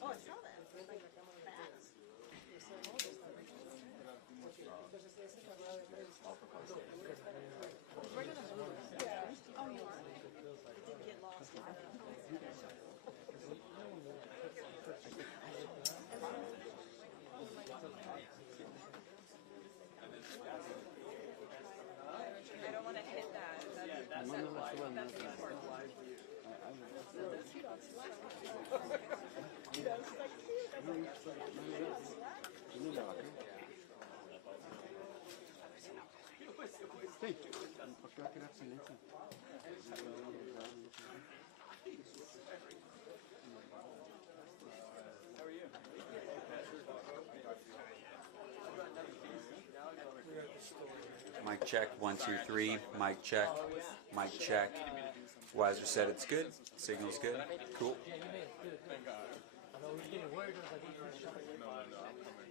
Oh, I saw that. Like, fast. We're gonna move. Yeah. Oh, you are? It didn't get lost. I don't want to hit that. That's the important. Sí, porque va a quedar silencio. Mic check, 1, 2, 3. Mic check. Mic check. Wiser said it's good. Signal's good. Cool. Yeah, you made it good. Thank God. I know we were getting worried. I was like, No, I'm coming.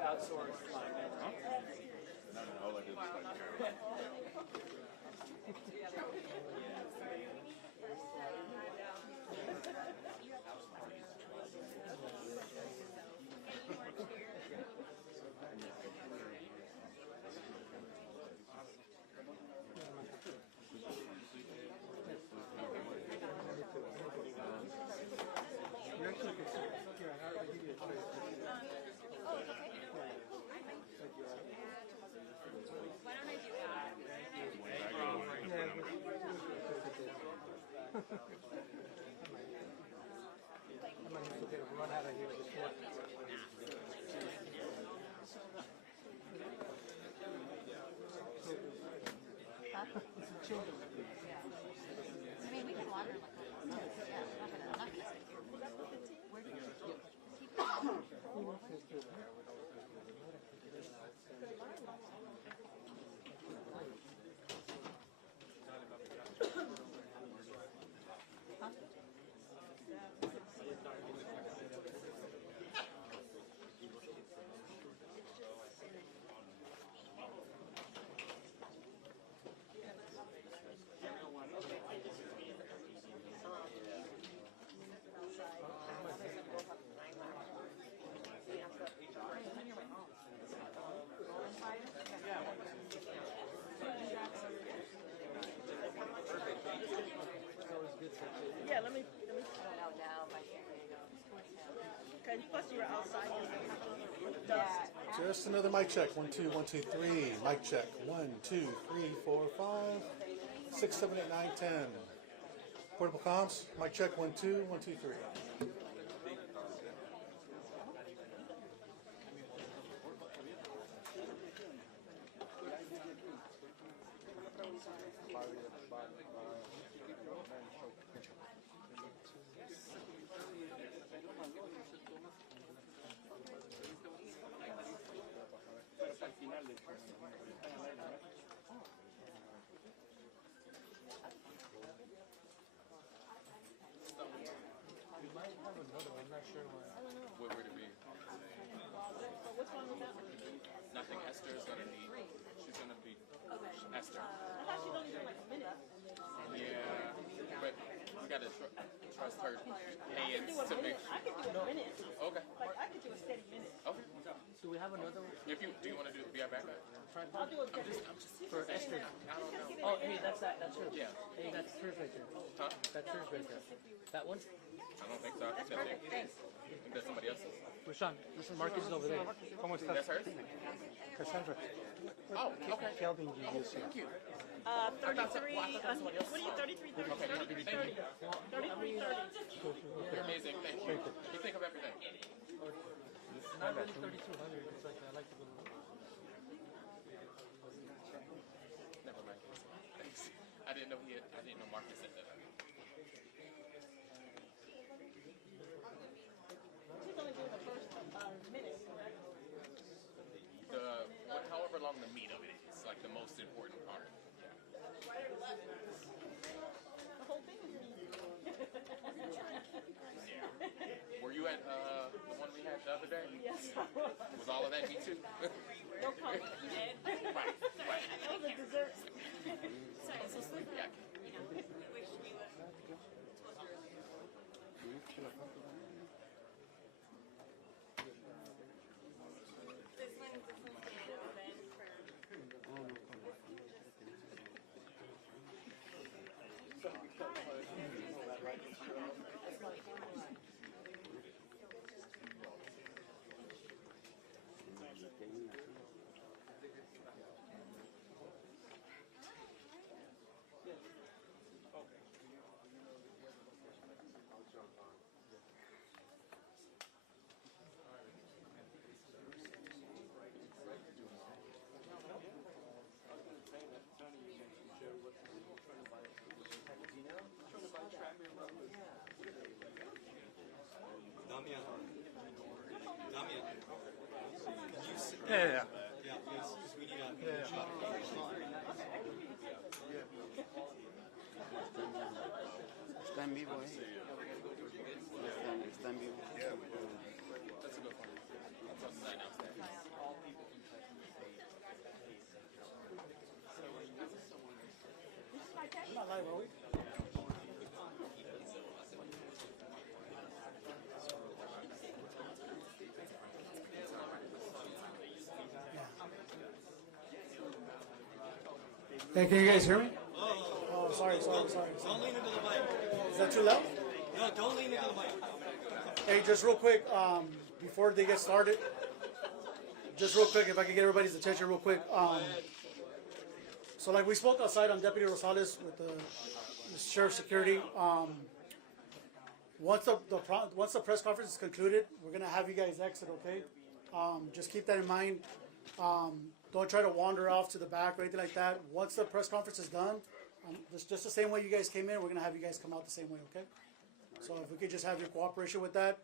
Outsourced. No, all I did was like carry. Why don't I do that? run out of here before. Huh? Yeah. I mean, we can water like a yeah, I'm not gonna sit here. Where do you Huh? Yeah, let me. I don't know now. Okay, plus you were outside. Yeah. Just another mic check. 1, 2, 1, 2, 3. Mic check. 1, 2, 3, 4, 5, 6, 7, 8, 9, 10. Portable comms. Mic check. 1, 2, 1, 2, 3. We might have another one, I'm not sure why. What would it be? What's wrong with that one? Nothing. Esther is gonna need. She's gonna be Esther. I thought she's only doing like a minute. Yeah, but we gotta trust her hands Do a to make. minute. I could do a minute. Okay. Like I could do a steady minute. Okay. Do we have another one? If you do, you want to be our backup? I'll do a steady. For Esther? I don't know. Oh, hey, that's hers. Yeah. Hey, that's hers right there. Huh? That's hers right there. That one? I don't think so. I think that's it. I think that's somebody else's. Rashawn, this is Marcus is over there. ¿Cómo estás? That's hers. Cassandra. Oh, okay. Kelvin gave you Thank you. 33. What are you? 33, 30, Okay, 33, 30. 33, 30. You're amazing. Thank you. You think of everything. It's not really 3,200. It's like I like to go. Never mind. Thanks. I didn't know Marcus said that. She's only doing the first minute, correct? However long the meat of it is, like the most important part. Was all of that me too? No problem. You did? Right. That was a dessert. Sorry, so sleep. Yeah. Wish we would. This one's getting open for. Yeah. Está en vivo, Está en vivo. That's a good point. I'll talk to that downstairs. Not live, are we? Hey, can you guys hear me? Oh, sorry. Don't lean into the mic. Is that too loud? No, don't lean into the mic. Hey, just real quick, before they get started, just real quick, if I could get everybody's attention real quick. So like we spoke outside on Deputy Rosales with the Sheriff Security. Once the press conference is concluded, we're gonna have you guys exit, okay? Just keep that in mind. Don't try to wander off to the back or anything like that. Once the press conference is done, just the same way you guys came in, we're gonna have you guys come out the same way, okay? So if we could just have your cooperation with that.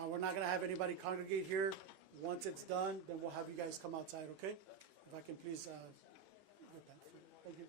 We're not gonna have anybody congregate here. Once it's done, then we'll have you guys come outside, okay? If I can please, get that. Thank you.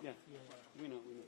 Yeah, we know, we know.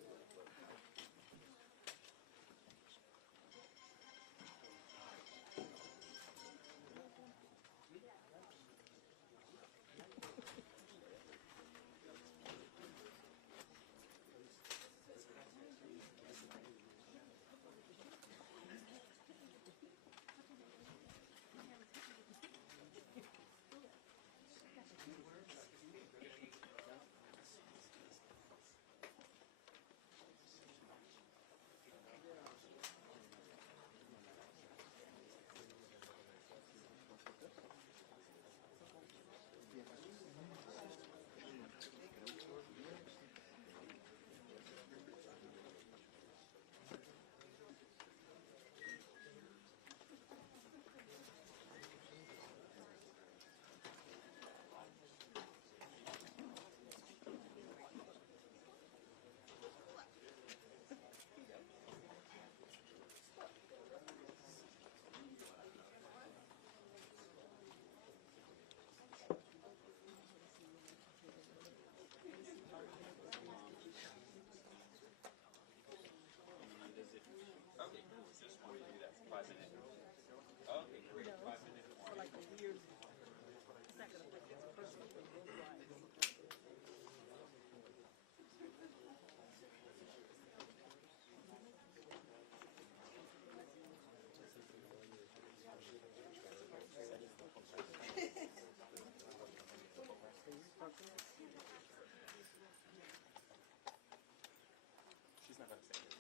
She's not gonna say it.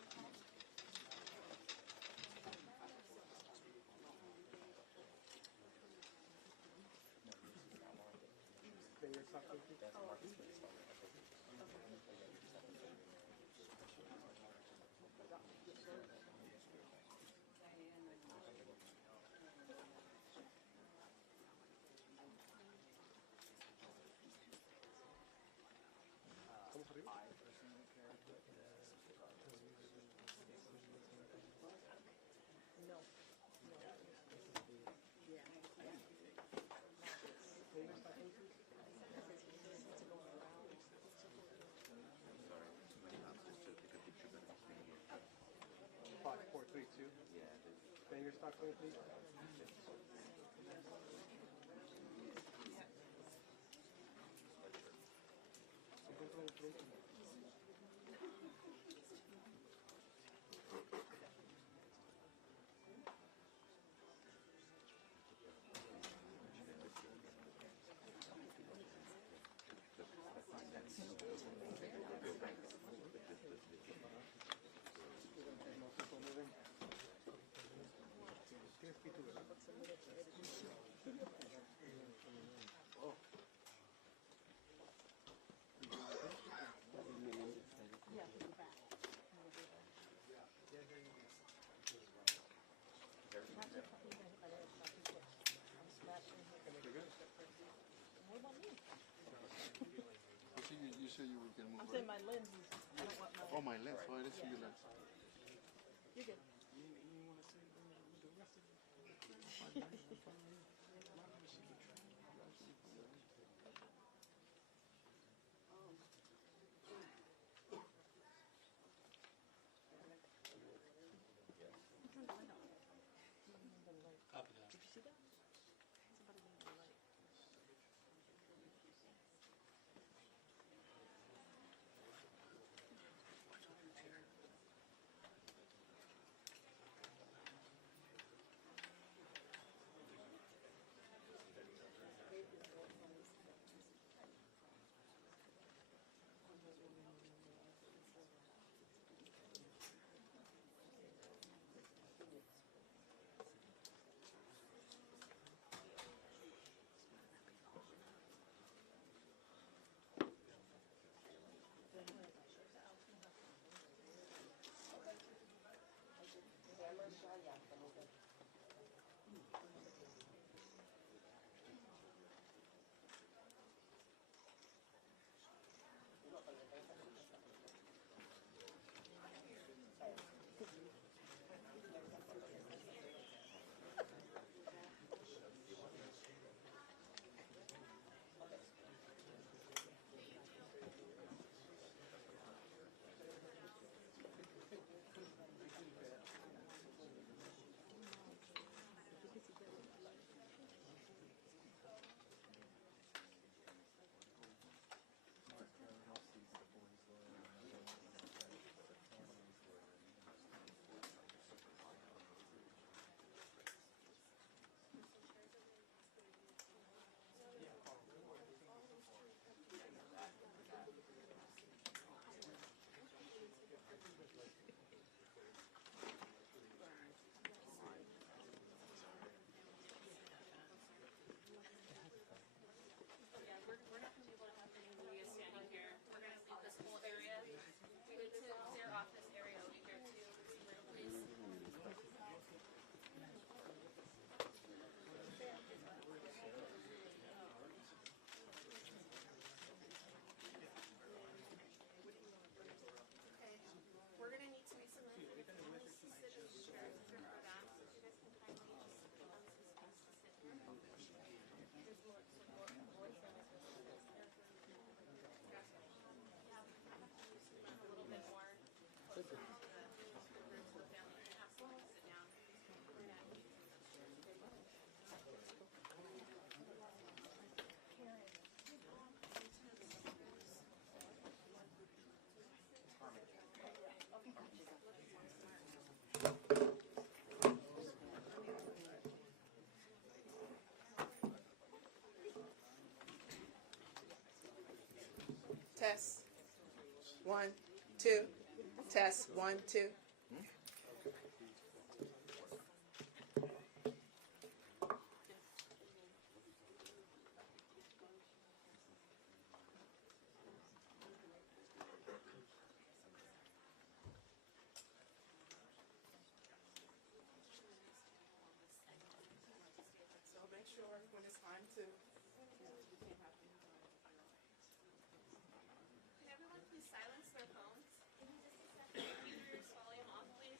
Banger stock clean, please. You said you were going to move. I'm saying my lenses. I don't want my. Oh, my lens. Oh, I didn't see your lens. You're good. Copy that. Did you see that? Somebody moved the light. 2. Test 1, 2. So make sure when it's time to. Can everyone please silence their phones? Can you just keep your volume off, please?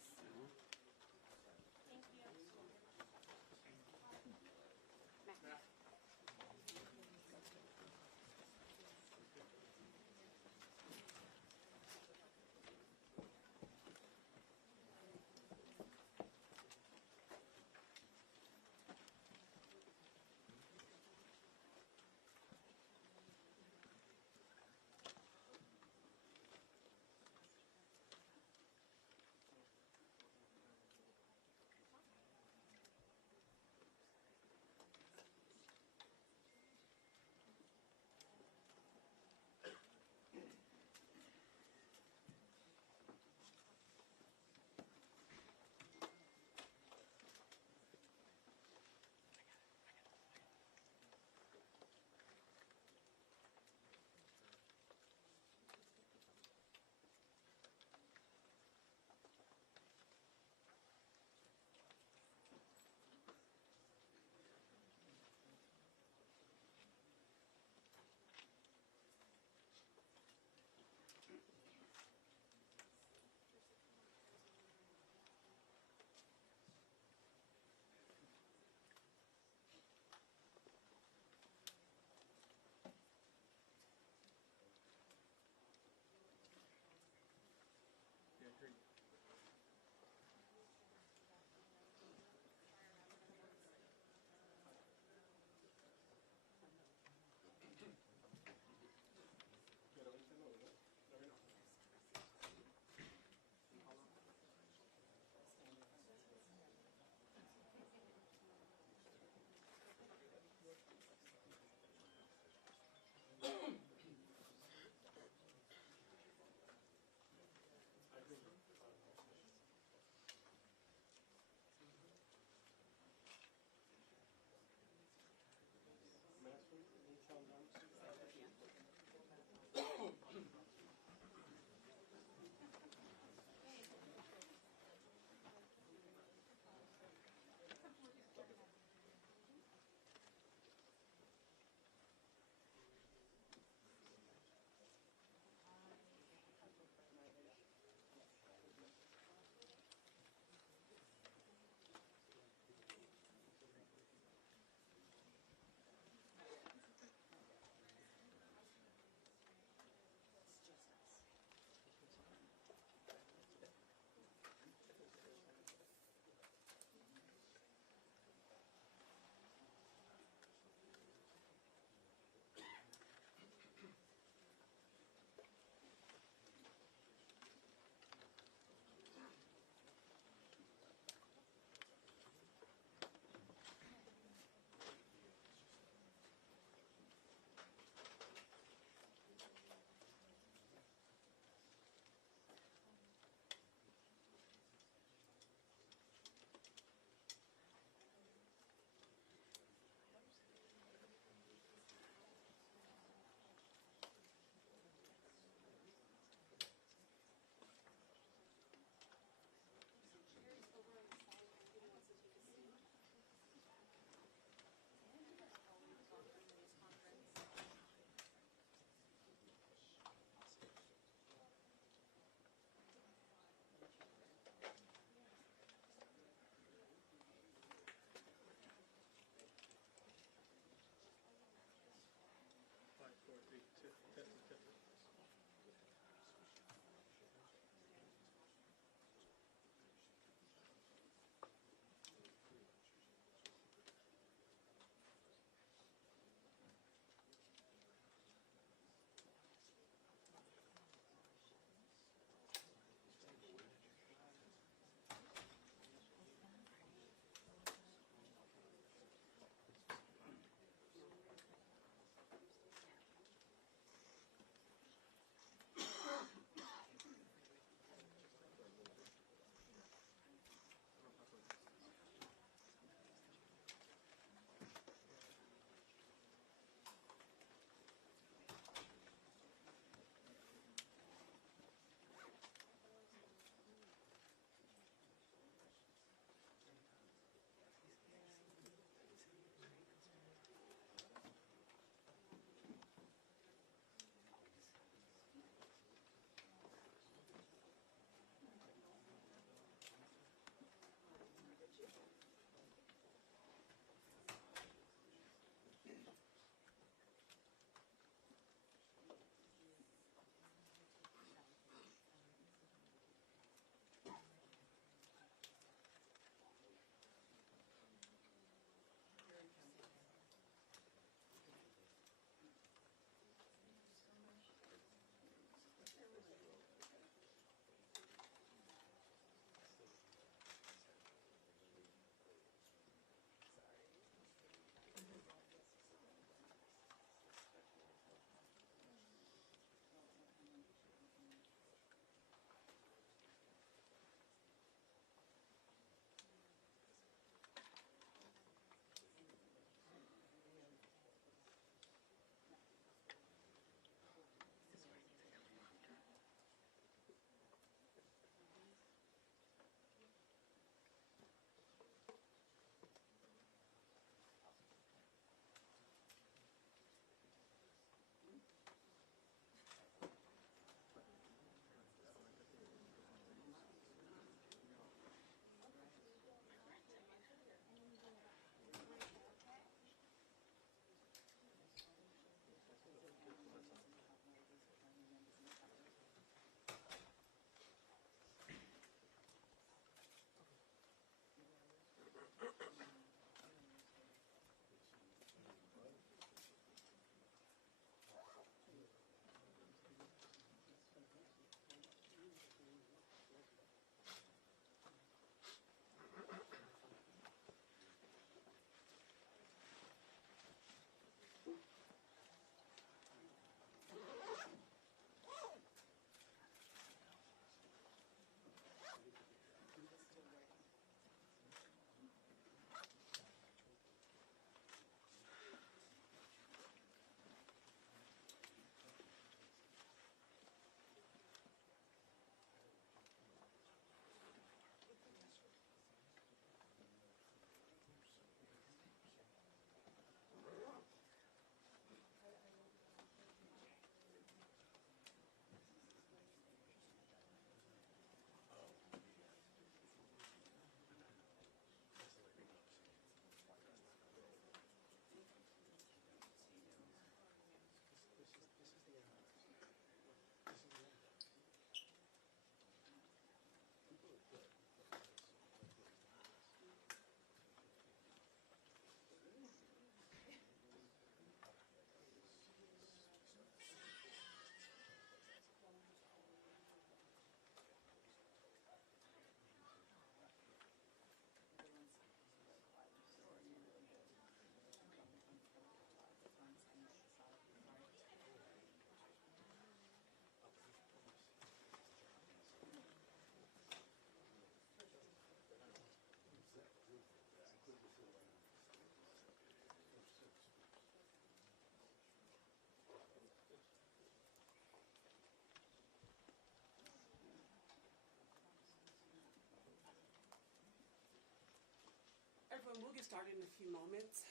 everyone, we'll get started in a few moments.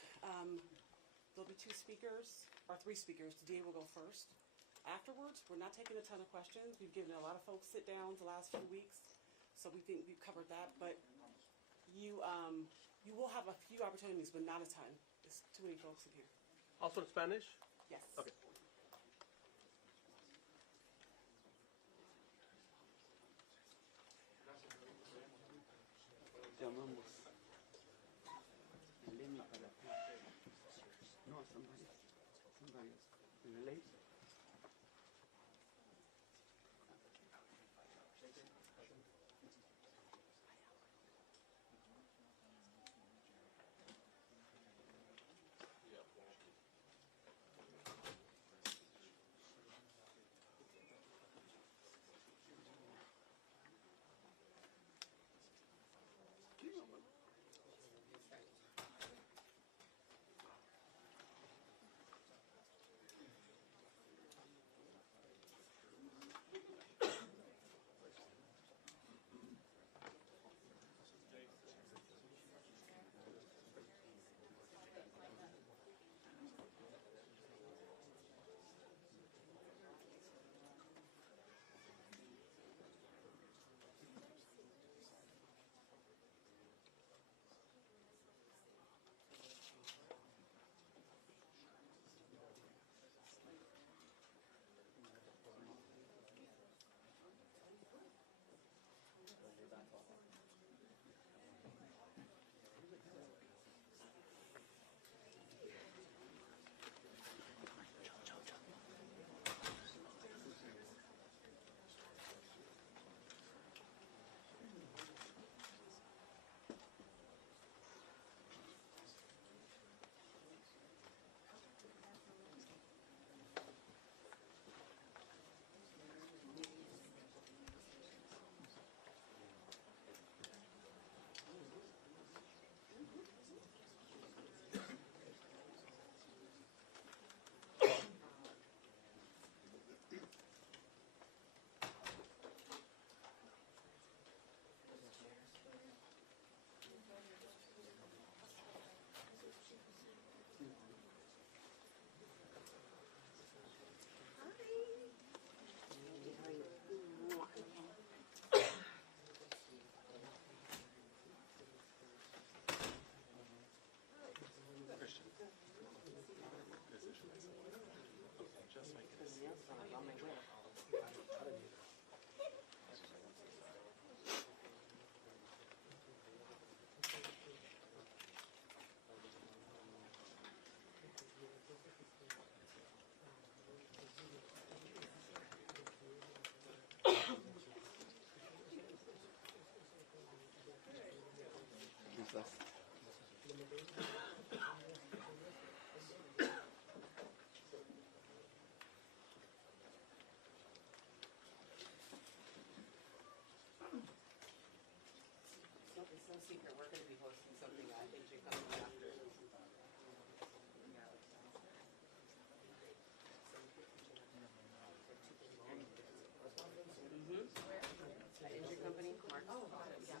There'll be three speakers. The DA will go first. Afterwards, we're not taking a ton of questions. We've given a lot of folks sit downs the last few weeks, so we think we've covered that. But you will have a few opportunities, but not a ton. There's too many folks in here. Also in Spanish? Yes. Okay. Llamamos. Eleni para acá. No, son varios. Son varios. ¿En la ley? Quizás. It's no secret. We're going to be hosting something at Agent Company after. At Agent Company, Mark. Oh, yeah.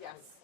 Yes.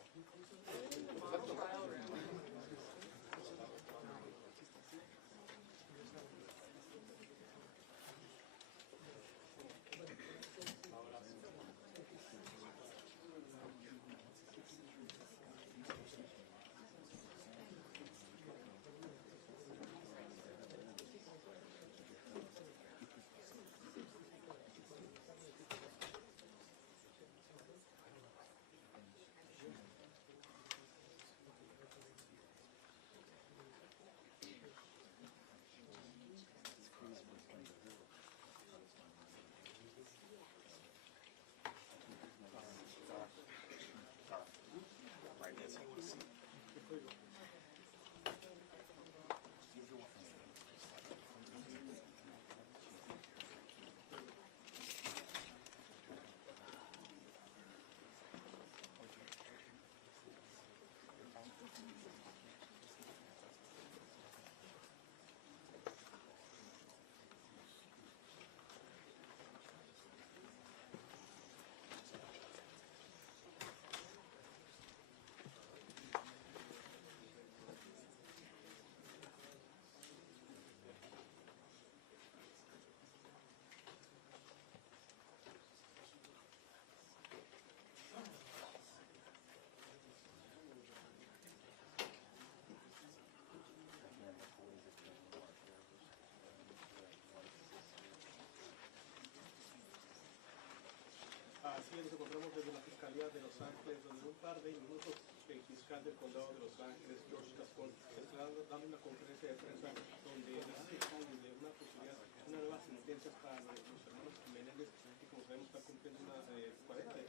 aquí nos encontramos desde la Fiscalía de Los Ángeles, donde en un par de minutos el fiscal del condado de Los Ángeles, George Gascon, estará dando una conferencia de prensa donde da detalles de una posibilidad, una nueva sentencia para los hermanos Menendez, que como sabemos está cumpliendo una condena de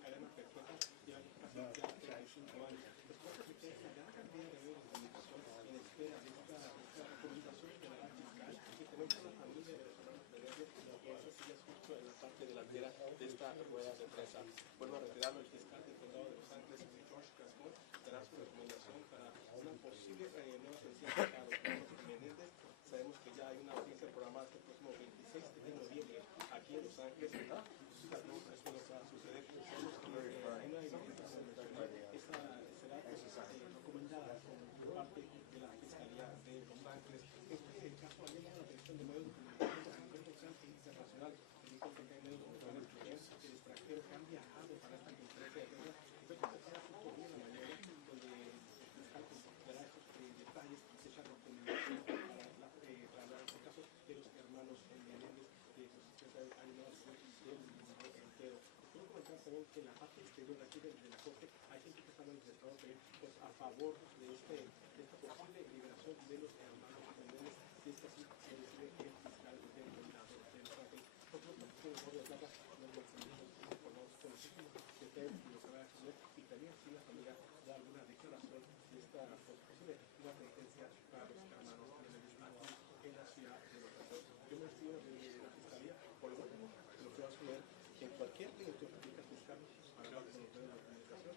cadena perpetua, ya casi ya 35 años. Después de que esa gran cantidad de medios de comunicación en espera de esta recomendación que dará el fiscal, que tenemos a la familia de los hermanos Menendez, que es justo en la parte delantera de esta rueda de prensa. Vuelvo a reiterarlo, el fiscal del condado de Los Ángeles, George Gascon, dará su recomendación para una posible nueva sentencia para los hermanos Menendez. Sabemos que ya hay una audiencia programada hasta el próximo 26 de noviembre aquí en Los Ángeles. Sabemos que esto no va a suceder. Sabemos que hay una investigación nacional. Esta será recomendada por parte de la Fiscalía de Los Ángeles. El caso ha llamado la atención de medios de comunicación a nivel local e internacional. Dijo que hay medios de comunicación que el extranjero que han viajado para esta conferencia de prensa. Esto que será justo hoy en la mañana, donde el fiscal dará estos detalles de esa recomendación para el caso de los hermanos Menendez, que hay una del mundo entero. Quiero comentar también que en la parte exterior de aquí de la corte hay gente que está manifestando también pues, a favor de esta posible liberación de los hermanos Menendez, y esta sí se decide que el fiscal del condado de Los Ángeles. Por supuesto, que el Gordo de Plata nos mantenemos informados con los últimos detalles y lo que va a suceder, y también si la familia da alguna declaración de esta posible nueva sentencia para los hermanos Menendez aquí en la ciudad de Los Ángeles. Yo me despido de la fiscalía, por lo último, lo que va a suceder que en cualquier minuto que el fiscal para hablar con los medios de comunicación,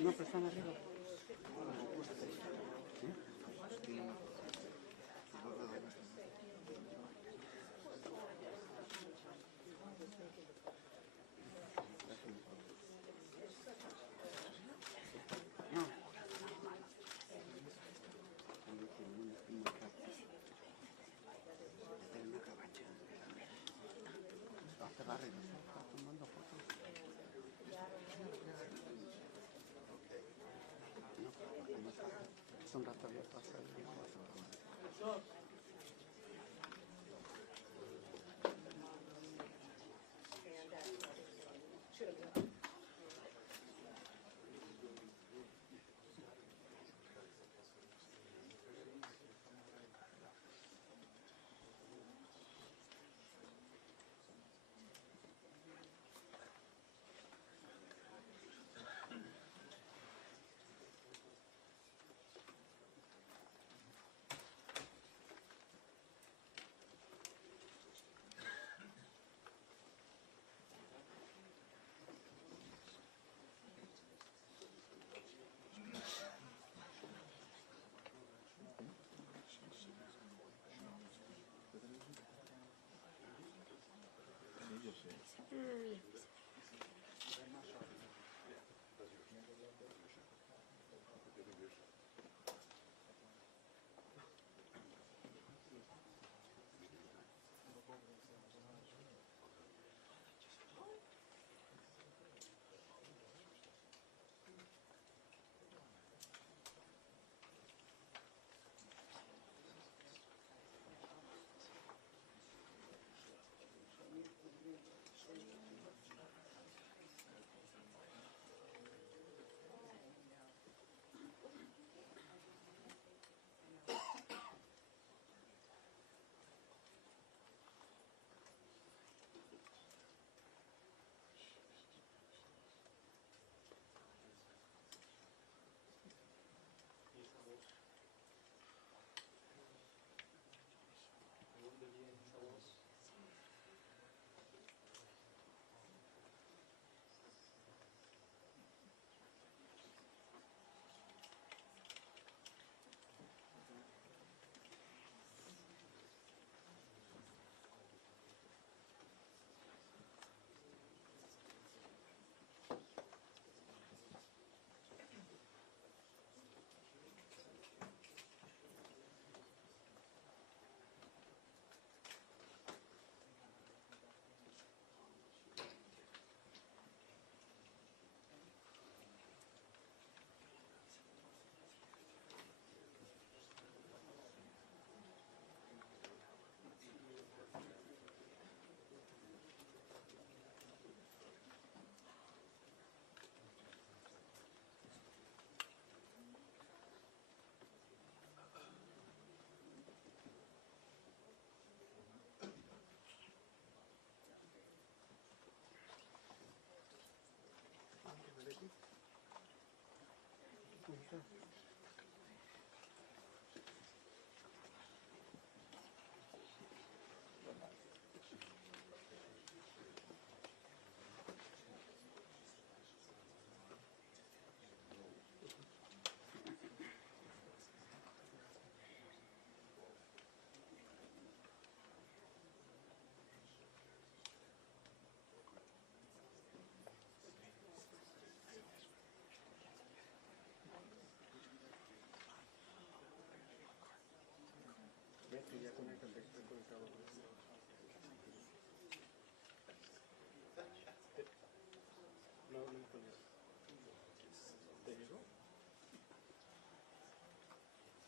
Una persona arriba. Vete ya con el contexto conectado. No, no me pones. ¿Te llegó?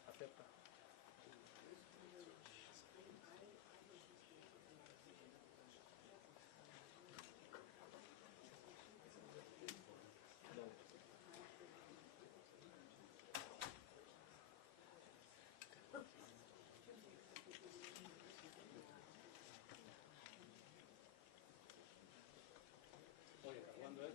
Acepta. Oye, ¿cuándo es?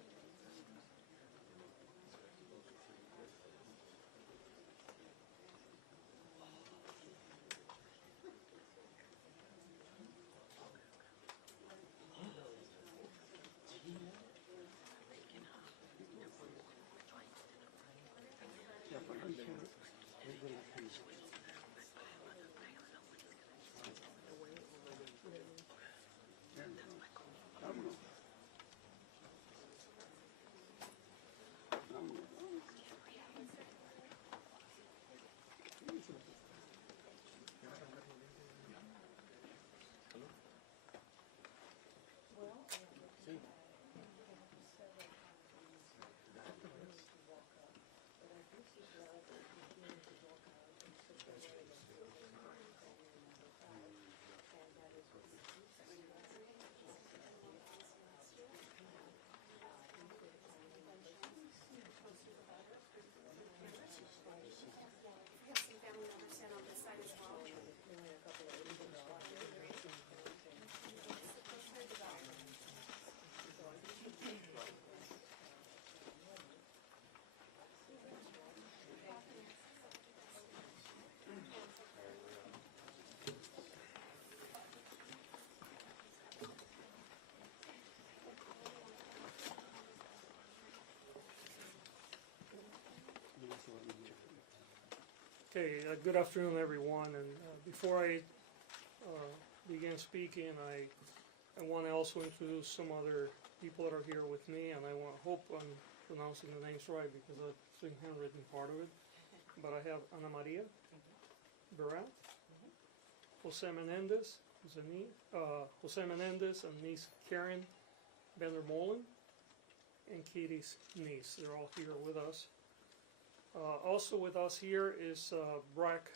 Okay, good afternoon, everyone. And before I begin speaking, I want to also introduce some other people that are here with me, and I hope I'm pronouncing the names right because I've seen handwritten part of it. But I have Ana Maria Barat, Jose Menendez, Jose Menendez, and niece Karen Bender-Molen, and Katie's niece. They're all here with us. Also with us here is Brock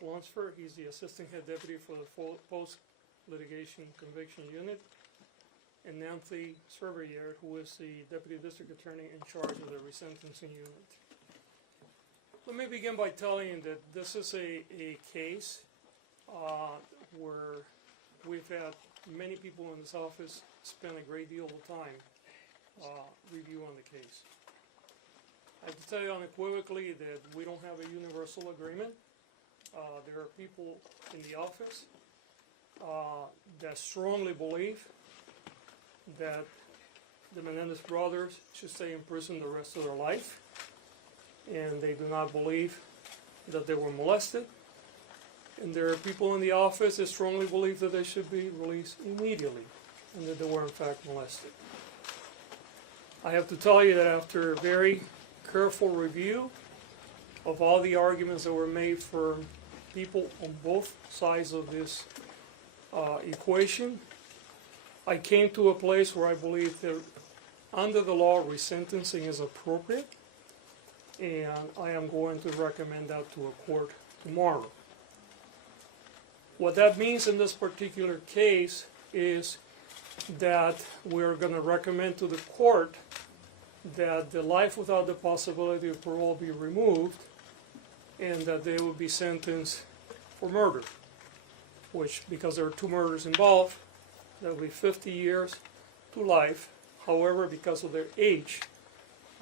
Lunsford. He's the Assistant Head Deputy for the Post-Litigation Conviction Unit, and Nancy Cervier, who is the Deputy District Attorney in charge of the Resentencing Unit. Let me begin by telling you that this is a case where we've had many people in this office spend a great deal of time reviewing the case. I have to tell you unequivocally that we don't have a universal agreement. There are people in the office that strongly believe that the Menendez brothers should stay in prison the rest of their life, and they do not believe that they were molested. And there are people in the office that strongly believe that they should be released immediately, and that they were in fact molested. I have to tell you that after a very careful review of all the arguments that were made for people on both sides of this equation, I came to a place where I believe that under the law, resentencing is appropriate, and I am going to recommend that to a court tomorrow. What that means in this particular case is that we're going to recommend to the court that the life without the possibility of parole be removed, and that they will be sentenced for murder, which, because there are two murders involved, that will be 50 years to life. However, because of their age,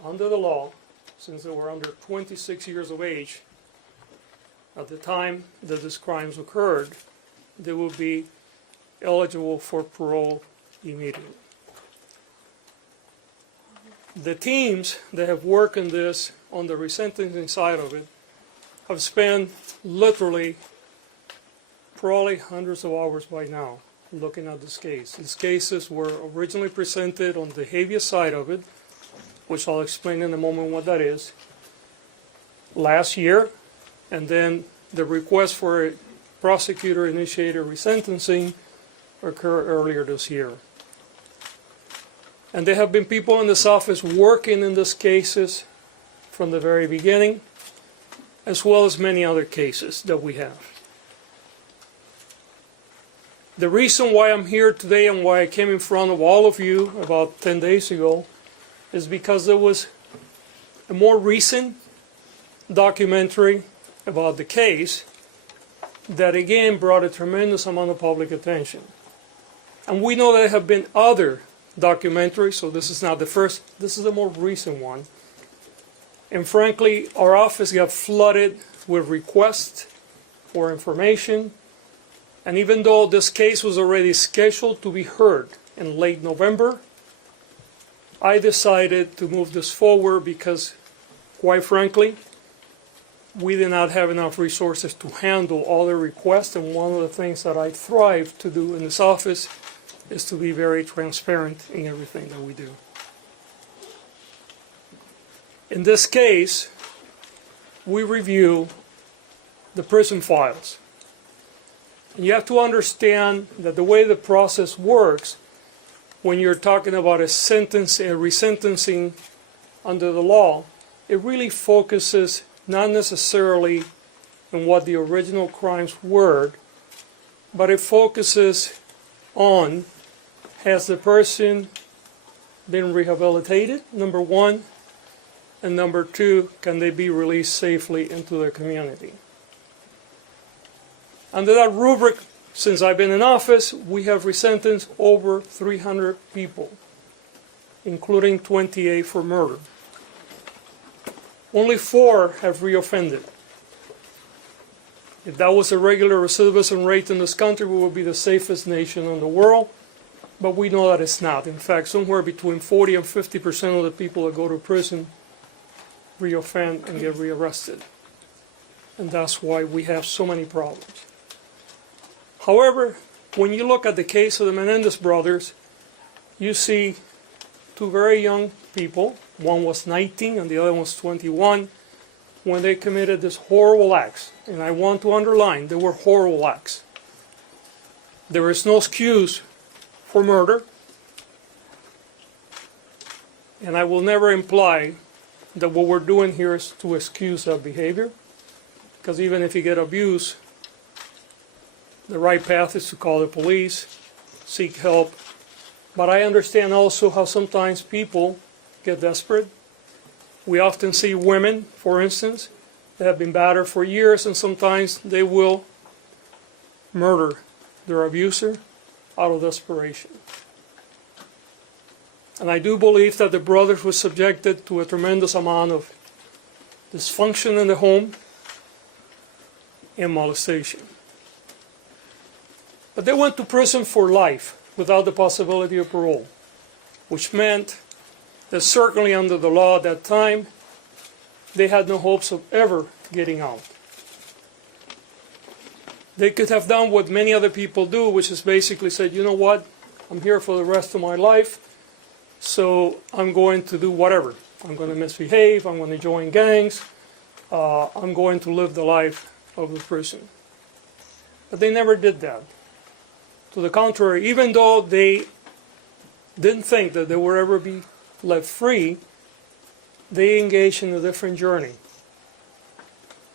under the law, since they were under 26 years of age at the time that these crimes occurred, they will be eligible for parole immediately. The teams that have worked on this, on the resentencing side of it, have spent literally probably hundreds of hours by now looking at this case. These cases were originally presented on the habeas side of it, which I'll explain in a moment what that is, last year, and then the request for a prosecutor-initiated resentencing occurred earlier this year. And there have been people in this office working in these cases from the very beginning, as well as many other cases that we have. The reason why I'm here today and why I came in front of all of you about 10 days ago is because there was a more recent documentary about the case that again brought a tremendous amount of public attention. And we know there have been other documentaries, so this is not the first, this is the more recent one. And frankly, our office got flooded with requests for information. And even though this case was already scheduled to be heard in late November, I decided to move this forward because, quite frankly, we did not have enough resources to handle all the requests. And one of the things that I thrive to do in this office is to be very transparent in everything that we do. In this case, we review the prison files. And you have to understand that the way the process works, when you're talking about a resentencing under the law, it really focuses not necessarily on what the original crimes were, but it focuses on, has the person been rehabilitated, number one, and number two, can they be released safely into the community? Under that rubric, since I've been in office, we have resentenced over 300 people, including 28 for murder. Only 4 have reoffended. If that was a regular recidivism rate in this country, we would be the safest nation in the world, but we know that it's not. In fact, somewhere between 40 and 50% of the people that go to prison reoffend and get rearrested. And that's why we have so many problems. However, when you look at the case of the Menendez brothers, you see 2 very young people. One was 19 and the other was 21 when they committed this horrible acts. And I want to underline, they were horrible acts. There is no excuse for murder. And I will never imply that what we're doing here is to excuse that behavior. Because even if you get abused, the right path is to call the police, seek help. But I understand also how sometimes people get desperate. We often see women, for instance, that have been battered for years, and sometimes they will murder their abuser out of desperation. And I do believe that the brothers were subjected to a tremendous amount of dysfunction in the home and molestation. But they went to prison for life without the possibility of parole, which meant that certainly under the law at that time, they had no hopes of ever getting out. They could have done what many other people do, which is basically said, you know what, I'm here for the rest of my life, so I'm going to do whatever. I'm going to misbehave, I'm going to join gangs, I'm going to live the life of the prison. But they never did that. To the contrary, even though they didn't think that they would ever be left free, they engaged in a different journey.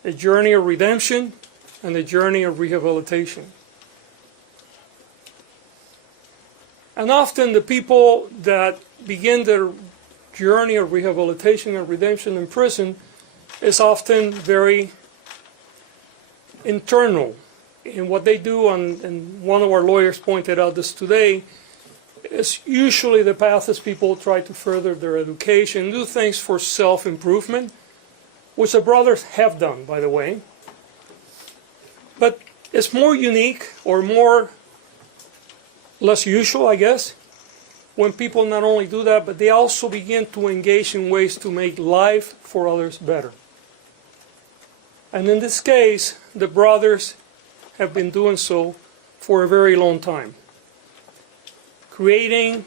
A journey of redemption and a journey of rehabilitation. And often the people that begin their journey of rehabilitation and redemption in prison is often very internal. And what they do, and one of our lawyers pointed out this today, it's usually the path is people try to further their education, do things for self-improvement, which the brothers have done, by the way. But it's more unique or less usual, I guess, when people not only do that, but they also begin to engage in ways to make life for others better. And in this case, the brothers have been doing so for a very long time, creating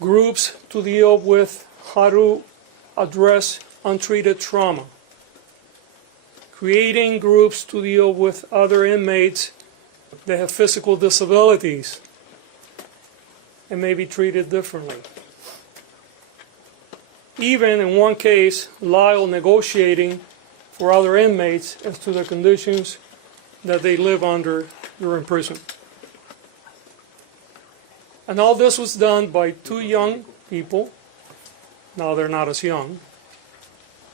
groups to deal with how to address untreated trauma, creating groups to deal with other inmates that have physical disabilities and may be treated differently. Even in one case, Lyle negotiating for other inmates as to the conditions that they live under during prison. And all this was done by two young people, now they're not as young,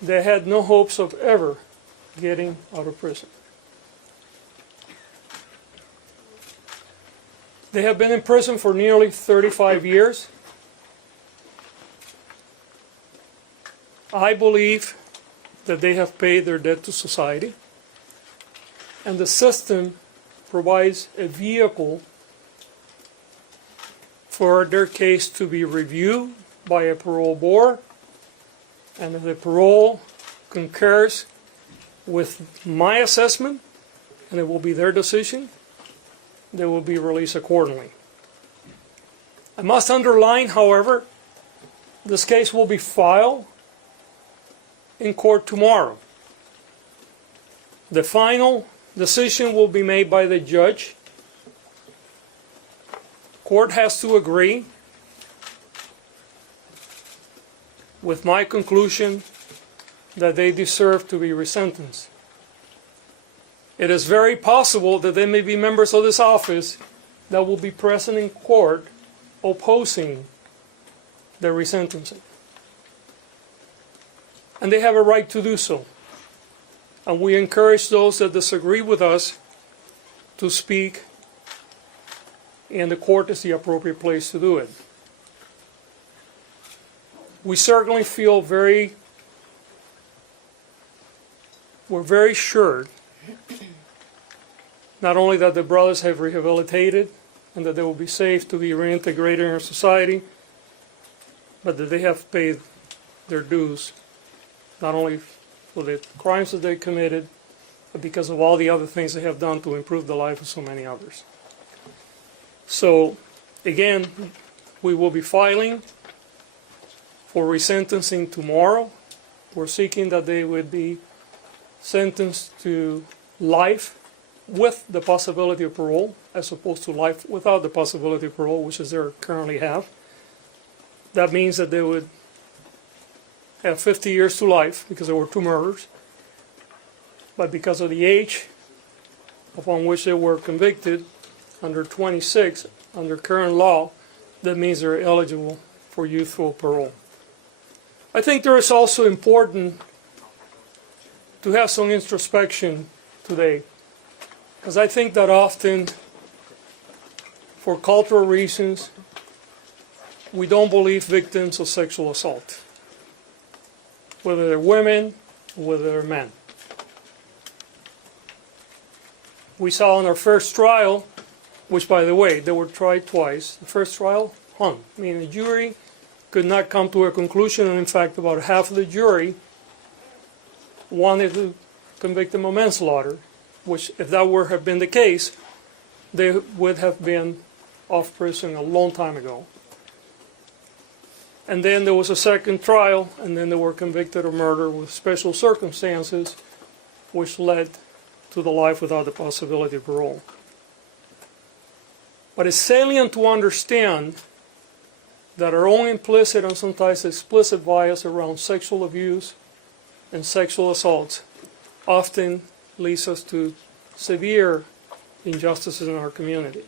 they had no hopes of ever getting out of prison. They have been in prison for nearly 35 years. I believe that they have paid their debt to society, and the system provides a vehicle for their case to be reviewed by a parole board, and if the parole concurs with my assessment, and it will be their decision, they will be released accordingly. I must underline, however, this case will be filed in court tomorrow. The final decision will be made by the judge. Court has to agree with my conclusion that they deserve to be resentenced. It is very possible that there may be members of this office that will be present in court opposing the resentencing. And they have a right to do so. And we encourage those that disagree with us to speak, and the court is the appropriate place to do it. We certainly feel we're very sure not only that the brothers have rehabilitated and that they will be safe to be reintegrated in our society, but that they have paid their dues, not only for the crimes that they committed, but because of all the other things they have done to improve the life of so many others. So, again, we will be filing for resentencing tomorrow. We're seeking that they would be sentenced to life with the possibility of parole, as opposed to life without the possibility of parole, which is they currently have. That means that they would have 50 years to life because there were two murders, but because of the age upon which they were convicted, under 26, under current law, that means they're eligible for youthful parole. I think there is also important to have some introspection today, because I think that often, for cultural reasons, we don't believe victims of sexual assault, whether they're women or whether they're men. We saw in our first trial, which, by the way, they were tried twice. The first trial hung, meaning the jury could not come to a conclusion, and in fact about half of the jury wanted to convict them of manslaughter, which, if that were have been the case, they would have been off prison a long time ago. And then there was a second trial, and then they were convicted of murder with special circumstances, which led to the life without the possibility of parole. But it's salient to understand that our own implicit and sometimes explicit bias around sexual abuse and sexual assaults often leads us to severe injustices in our community.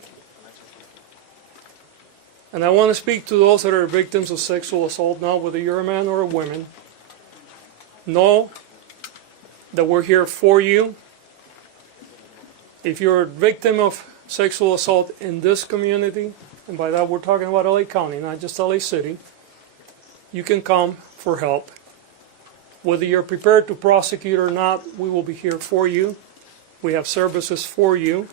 And I want to speak to those that are victims of sexual assault now, whether you're a man or a woman. Know that we're here for you. If you're a victim of sexual assault in this community and by that we're talking about LA County, not just LA City, you can come for help. Whether you're prepared to prosecute or not, we will be here for you. We have services for you.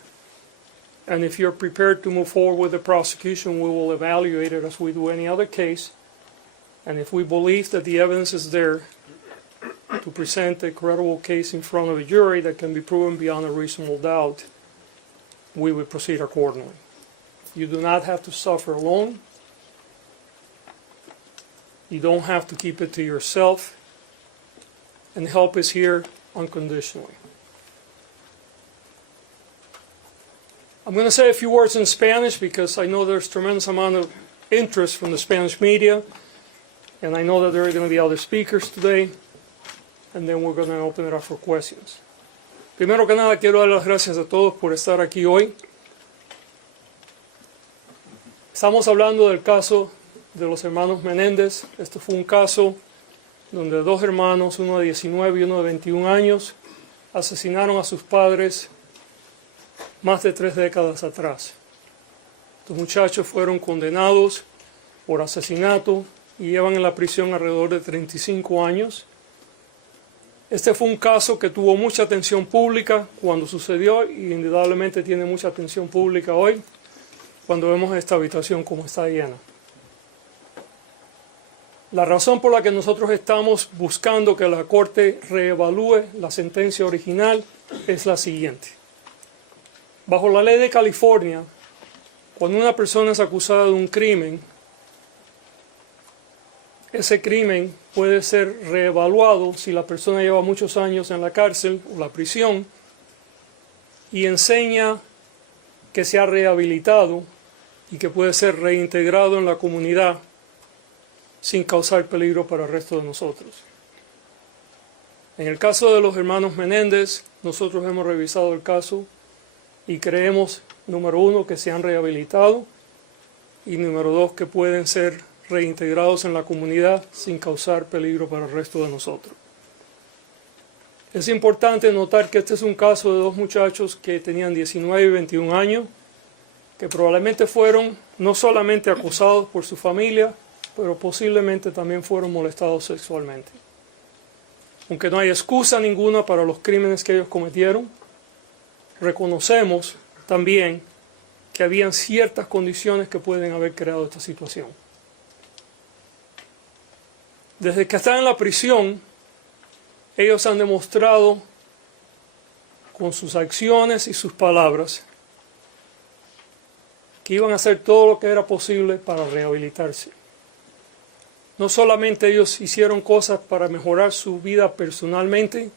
And if you're prepared to move forward with the prosecution, we will evaluate it as we do any other case. And if we believe that the evidence is there to present a credible case in front of a jury that can be proven beyond a reasonable doubt, we will proceed accordingly. You do not have to suffer alone. You don't have to keep it to yourself. And help is here unconditionally. I'm going to say a few words in Spanish because I know there's tremendous amount of interest from the Spanish media, and I know that there are going to be other speakers today, and then we're going to open it up for questions. Primero que nada, quiero dar las gracias a todos por estar aquí hoy. Estamos hablando del caso de los hermanos Menéndez. Este fue un caso donde dos hermanos, uno de 19 y uno de 21 años, asesinaron a sus padres más de 3 décadas atrás. Estos muchachos fueron condenados por asesinato y llevan en la prisión alrededor de 35 años. Este fue un caso que tuvo mucha atención pública cuando sucedió y indudablemente tiene mucha atención pública hoy cuando vemos esta habitación como está llena. La razón por la que nosotros estamos buscando que la Corte reevalúe la sentencia original es la siguiente. Bajo la ley de California, cuando una persona es acusada de un crimen, ese crimen puede ser reevaluado si la persona lleva muchos años en la cárcel o la prisión y enseña que se ha rehabilitado y que puede ser reintegrado en la comunidad sin causar peligro para el resto de nosotros. En el caso de los hermanos Menéndez, nosotros hemos revisado el caso y creemos, número uno, que se han rehabilitado y número dos, que pueden ser reintegrados en la comunidad sin causar peligro para el resto de nosotros. Es importante notar que este es un caso de dos muchachos que tenían 19 y 21 años, que probablemente fueron no solamente acusados por su familia, pero posiblemente también fueron molestados sexualmente. Aunque no hay excusa ninguna para los crímenes que ellos cometieron, reconocemos también que habían ciertas condiciones que pueden haber creado esta situación. Desde que están en la prisión, ellos han demostrado con sus acciones y sus palabras que iban a hacer todo lo que era posible para rehabilitarse. No solamente ellos hicieron cosas para mejorar su vida personalmente,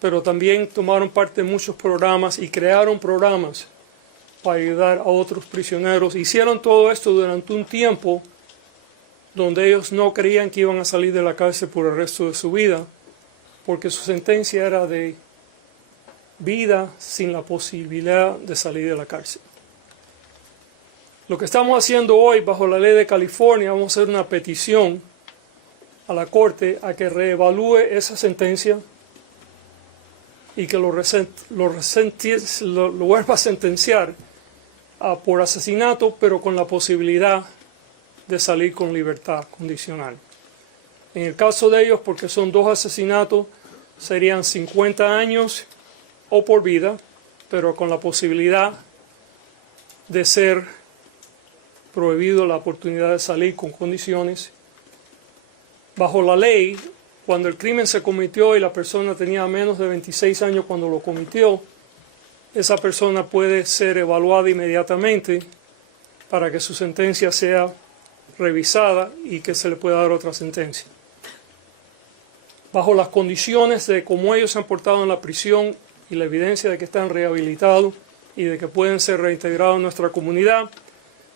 pero también tomaron parte en muchos programas y crearon programas para ayudar a otros prisioneros. Hicieron todo esto durante un tiempo donde ellos no creían que iban a salir de la cárcel por el resto de su vida, porque su sentencia era de vida sin la posibilidad de salir de la cárcel. Lo que estamos haciendo hoy bajo la ley de California, vamos a hacer una petición a la Corte a que reevalúe esa sentencia y que lo vuelva a sentenciar por asesinato, pero con la posibilidad de salir con libertad condicional. En el caso de ellos, porque son dos asesinatos, serían 50 años o por vida, pero con la posibilidad de ser prohibido la oportunidad de salir con condiciones. Bajo la ley, cuando el crimen se cometió y la persona tenía menos de 26 años cuando lo cometió, esa persona puede ser evaluada inmediatamente para que su sentencia sea revisada y que se le pueda dar otra sentencia. Bajo las condiciones de cómo ellos se han portado en la prisión y la evidencia de que están rehabilitados y de que pueden ser reintegrados en nuestra comunidad,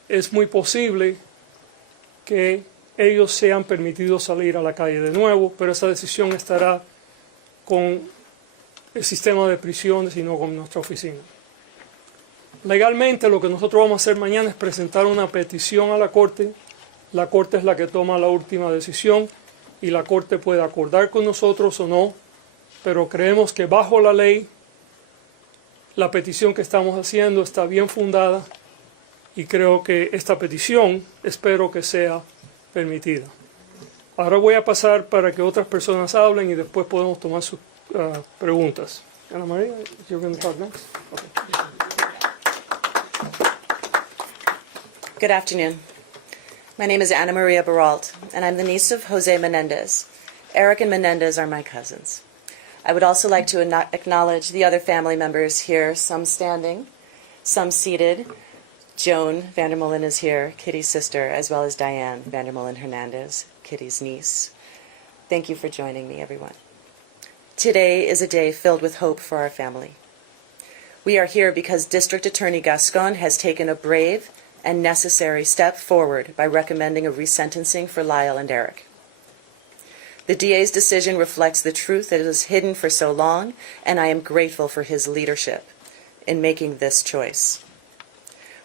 es muy posible que ellos sean permitidos salir a la calle de nuevo, pero esa decisión estará con el sistema de prisiones y no con nuestra oficina. Legalmente, lo que nosotros vamos a hacer mañana es presentar una petición a la Corte. La Corte es la que toma la última decisión y la Corte puede acordar con nosotros o no, pero creemos que bajo la ley la petición que estamos haciendo está bien fundada y creo que esta petición espero que sea permitida. Ahora voy a pasar para que otras personas hablen y después podemos tomar sus preguntas. Ana María, you're going to talk next? Okay. Good afternoon. My name is Ana Maria Baralt, and I'm the niece of Jose Menendez. Erik and Menendez are my cousins. I would also like to acknowledge the other family members here, some standing, some seated. Joan Vandermolen is here, Kitty's sister, as well as Diane Vandermolen Hernandez, Kitty's niece. Thank you for joining me, everyone. Today is a day filled with hope for our family. We are here because District Attorney Gascon has taken a brave and necessary step forward by recommending a resentencing for Lyle and Erik. The DA's decision reflects the truth that is hidden for so long, and I am grateful for his leadership in making this choice.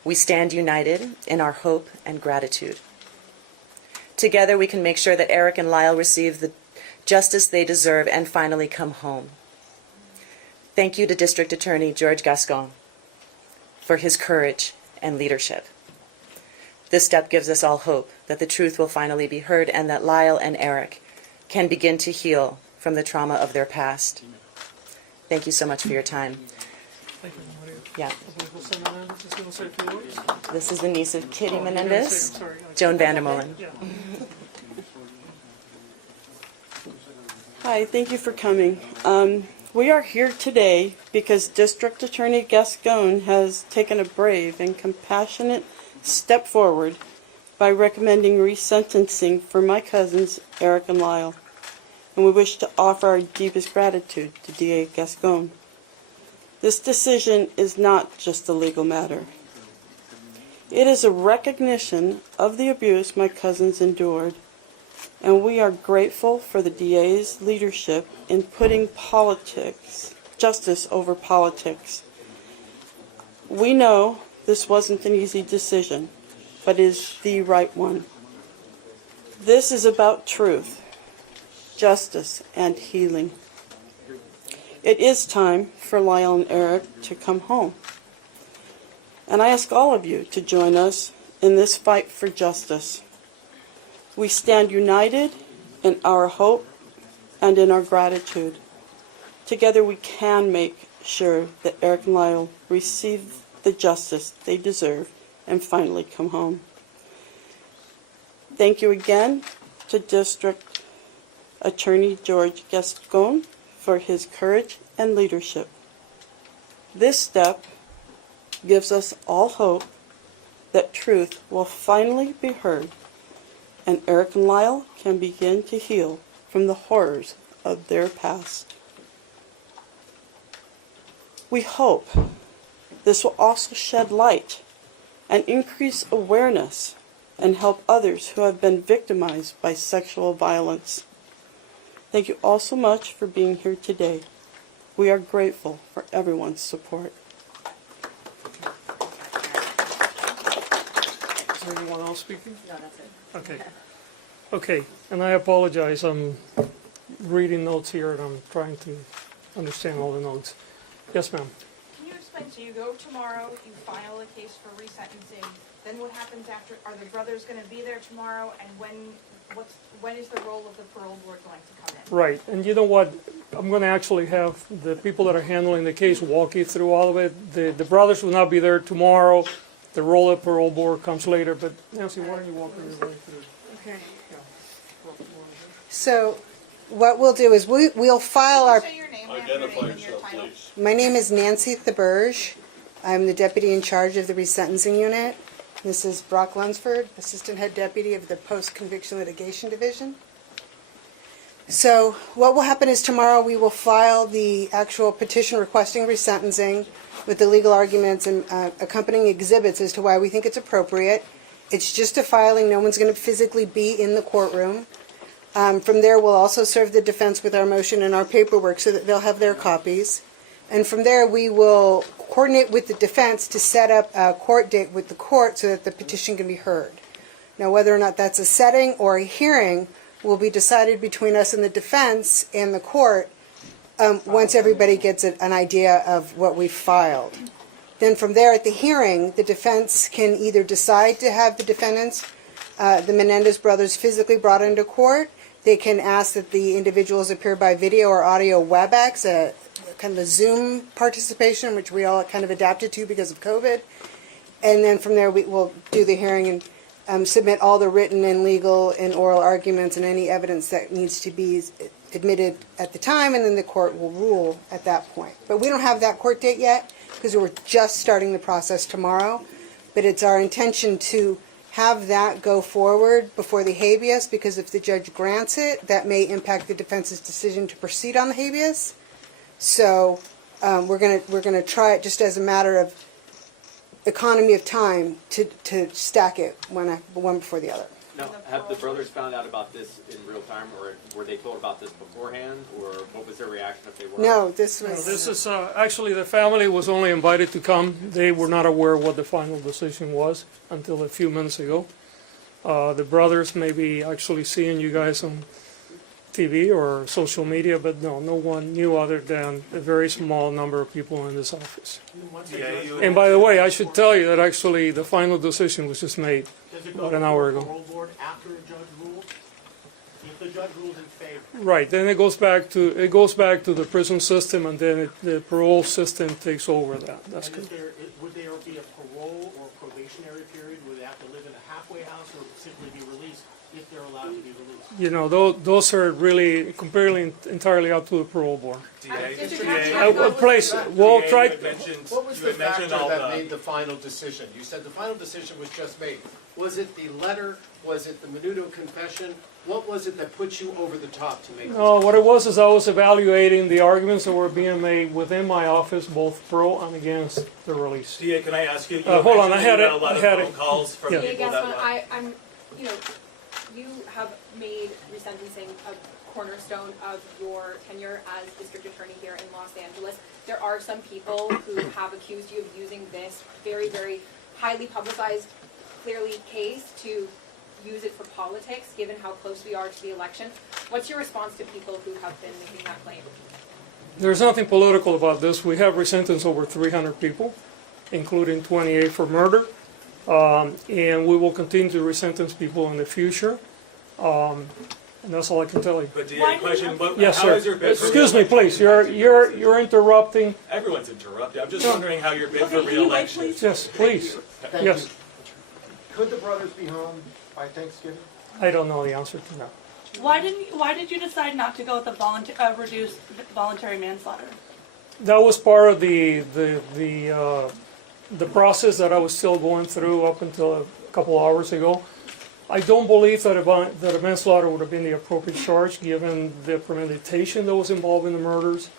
We stand united in our hope and gratitude. Together we can make sure that Erik and Lyle receive the justice they deserve and finally come home. Thank you to District Attorney George Gascon for his courage and leadership. This step gives us all hope that the truth will finally be heard and that Lyle and Erik can begin to heal from the trauma of their past. Thank you so much for your time. Yeah. This is the niece of Kitty Menendez, Joan Vandermolen. Hi, thank you for coming. We are here today because District Attorney Gascon has taken a brave and compassionate step forward by recommending resentencing for my cousins Erik and Lyle, and we wish to offer our deepest gratitude to DA Gascon. This decision is not just a legal matter. It is a recognition of the abuse my cousins endured, and we are grateful for the DA's leadership in putting justice over politics. We know this wasn't an easy decision, but is the right one. This is about truth, justice, and healing. It is time for Lyle and Erik to come home. And I ask all of you to join us in this fight for justice. We stand united in our hope and in our gratitude. Together we can make sure that Erik and Lyle receive the justice they deserve and finally come home. Thank you again to District Attorney George Gascon for his courage and leadership. This step gives us all hope that truth will finally be heard and Erik and Lyle can begin to heal from the horrors of their past. We hope this will also shed light and increase awareness and help others who have been victimized by sexual violence. Thank you all so much for being here today. We are grateful for everyone's support. Is there anyone else speaking? No, that's it. Okay. Okay, and I apologize. I'm reading notes here and I'm trying to understand all the notes. Yes, ma'am. Can you explain, so you go tomorrow, you file a case for resentencing, then what happens after? Are the brothers going to be there tomorrow, and when is the role of the parole board going to come in? Right, and you know what? I'm going to actually have the people that are handling the case walk you through all of it. The brothers will not be there tomorrow. The role of parole board comes later, but Nancy, why don't you walk everybody through? Okay. So what we'll do is we'll file our... Say your name, identify yourself, please. My name is Nancy Theberge. I'm the deputy in charge of the resentencing unit. This is Brock Lunsford, assistant head deputy of the post-conviction litigation division. So what will happen is tomorrow we will file the actual petition requesting resentencing with the legal arguments and accompanying exhibits as to why we think it's appropriate. It's just a filing. No one's going to physically be in the courtroom. From there, we'll also serve the defense with our motion and our paperwork so that they'll have their copies. And from there, we will coordinate with the defense to set up a court date with the court so that the petition can be heard. Now, whether or not that's a setting or a hearing will be decided between us and the defense and the court once everybody gets an idea of what we filed. Then from there, at the hearing, the defense can either decide to have the defendants, the Menendez brothers, physically brought into court. They can ask that the individuals appear by video or audio WebEx, kind of a Zoom participation, which we all kind of adapted to because of COVID. And then from there, we will do the hearing and submit all the written and legal and oral arguments and any evidence that needs to be admitted at the time, and then the court will rule at that point. But we don't have that court date yet because we're just starting the process tomorrow. But it's our intention to have that go forward before the habeas, because if the judge grants it, that may impact the defense's decision to proceed on the habeas. So we're gonna try it just as a matter of economy of time to stack it one before the other. Now, have the brothers found out about this in real time, or were they told about this beforehand, or what was their reaction if they were? No, this was... No, this is, actually, the family was only invited to come. They were not aware what the final decision was until a few minutes ago. The brothers may be actually seeing you guys on TV or social media, but no one knew other than a very small number of people in this office. And by the way, I should tell you that actually the final decision was just made about an hour ago. After a judge rules? If the judge rules in favor? Right, then it goes back to the prison system, and then the parole system takes over that. That's good. Would there be a parole or probationary period? Would they have to live in a halfway house or simply be released if they're allowed to be released? You know, those are really completely entirely up to the parole board. Place. We'll try. What was the factor that made the final decision? You said the final decision was just made. Was it the letter? Was it the Menudo confession? What was it that put you over the top to make? No, what it was is I was evaluating the arguments that were being made within my office, both pro and against the release. DA, can I ask you? Hold on, I had it. A lot of phone calls from Yeah. people that. I'm, you have made resentencing a cornerstone of your tenure as district attorney here in Los Angeles. There are some people who have accused you of using this very, very highly publicized, clearly case to use it for politics, given how close we are to the election. What's your response to people who have been making that claim? There's nothing political about this. We have resentenced over 300 people, including 28 for murder. And we will continue to resentence people in the future. And that's all I can tell you. But DA, question, yes, how sir. is your bid for Excuse me, please. You're interrupting. Everyone's interrupting. I'm just wondering how your bid for re-election. Yes, please. Thank Yes. you. Could the brothers be home by Thanksgiving? I don't know the answer to that. Why did you decide not to go with the reduced voluntary manslaughter? That was part of the process that I was still going through up until a couple hours ago. I don't believe that a manslaughter would have been the appropriate charge given the premeditation that was involved in the murders.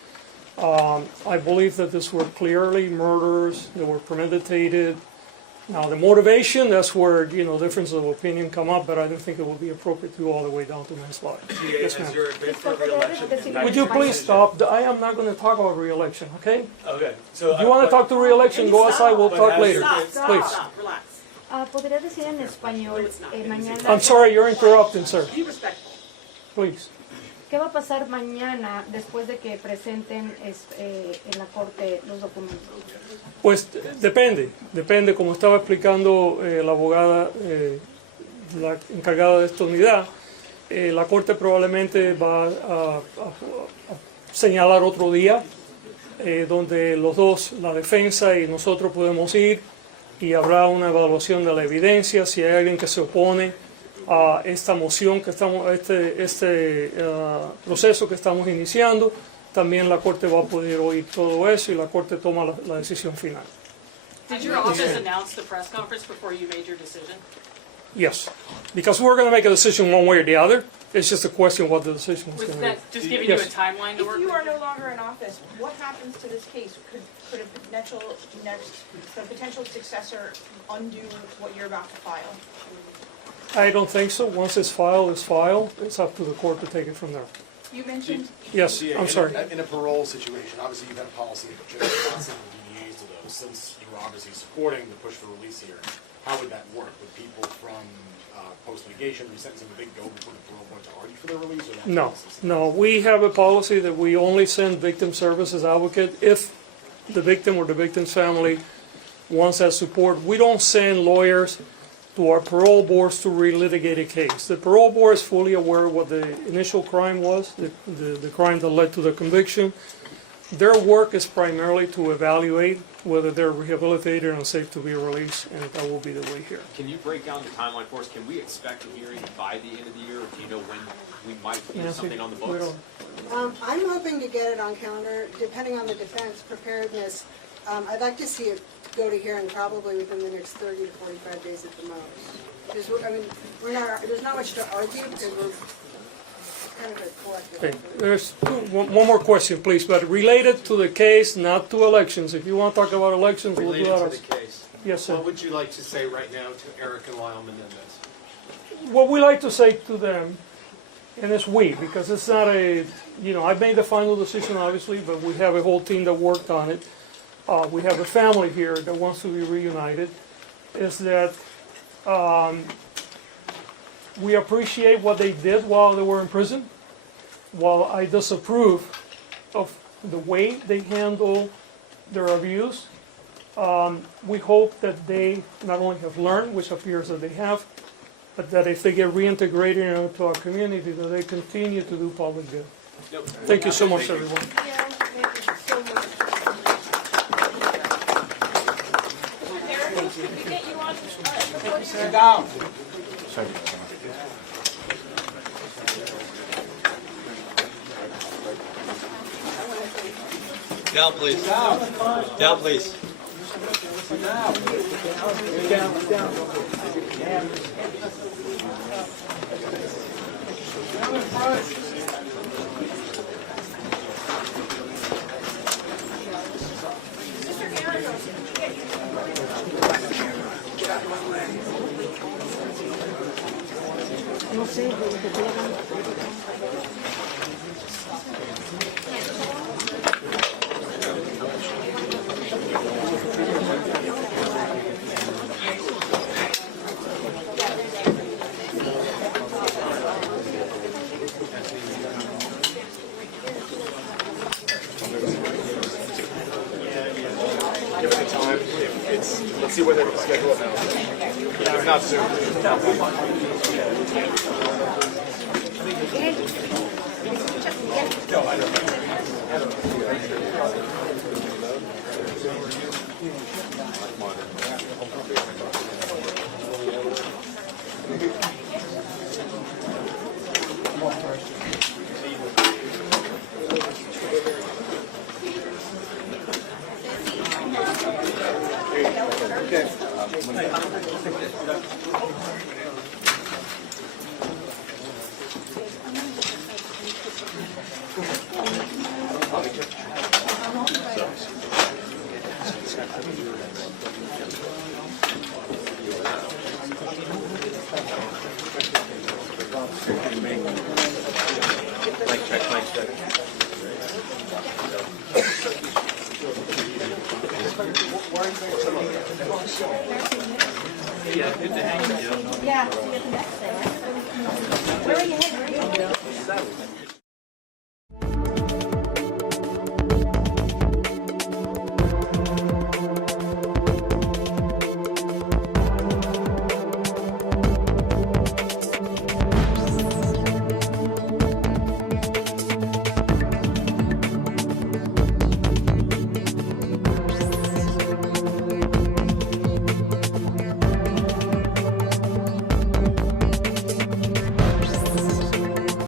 I believe that these were clearly murders that were premeditated. Now the motivation, that's where differences of opinion come up, but I don't think it would be appropriate to go all the way down to manslaughter. DA, Yes, has ma'am. your bid for re-election? Would you please stop? I am not going to talk about re-election, okay? Okay. So If you want to talk to re-election, go outside, we'll talk later. Please. Relax. ¿Podría decir en español mañana? I'm sorry, you're interrupting, sir. Be respectful. Please. ¿Qué va a pasar mañana después de que presenten en la corte los documentos? Pues depende, como estaba explicando la abogada, la encargada de esta unidad, la Corte probablemente va a señalar otro día donde los dos, la defensa y nosotros podemos ir y habrá una evaluación de la evidencia, si hay alguien que se opone a esta moción que estamos, este proceso que estamos iniciando, también la Corte va a poder oír todo eso y la Corte toma la decisión final. Did your office announce the press conference before you made your decision? Yes, because we're going to make a decision one way or the other. It's just a question of what the decision is Was going to be. that just giving you a timeline to work If you with? are no longer in office, what happens to this case? Could a potential successor undo what you're about to file? I don't think so. Once it's filed, it's filed. It's up to the court to take it from there. You mentioned Yes, I'm sorry. In a parole situation, obviously you've had a policy of just not sending DDAs to those. Since you were obviously supporting the push for release here, how would that work? Would people from post-litigation resentencing, would they go before the parole board to argue for their release? Or that No. We have a policy that we only send victim services advocate if the victim or the victim's family wants that support. We don't send lawyers to our parole boards to relitigate a case. The parole board is fully aware of what the initial crime was, the crime that led to the conviction. Their work is primarily to evaluate whether they're rehabilitated and safe to be released, and that will be the way here. Can you break down the timeline for us? Can we expect a hearing by the end of the year, or do you know when we might get something on the books? I'm hoping to get it on calendar, depending on the defense preparedness. I'd like to see it go to hearing probably within the next 30 to 45 days at the most. Because, I mean, there's not much to argue because we're kind of a collective. Okay, there's one more question, please, but related to the case, not to elections. If you want to talk about elections, we'll do that. Related to the case. Yes, sir. What would you like to say right now to Erik and Lyle Menendez? What we like to say to them, and it's we, because it's not a, I made the final decision, obviously, but we have a whole team that worked on it. We have a family here that wants to be reunited, is that we appreciate what they did while they were in prison. While I disapprove of the way they handle their abuse, we hope that they not only have learned, which appears that they have, but that if they get reintegrated into our community, that they continue to do public good. Thank you so much, everyone. Sit down. Down, please. Down, please. No sé, Give it time. Let's see when they schedule it now. If not soon. No, I don't. Yeah, see you at the next day. Where are you heading?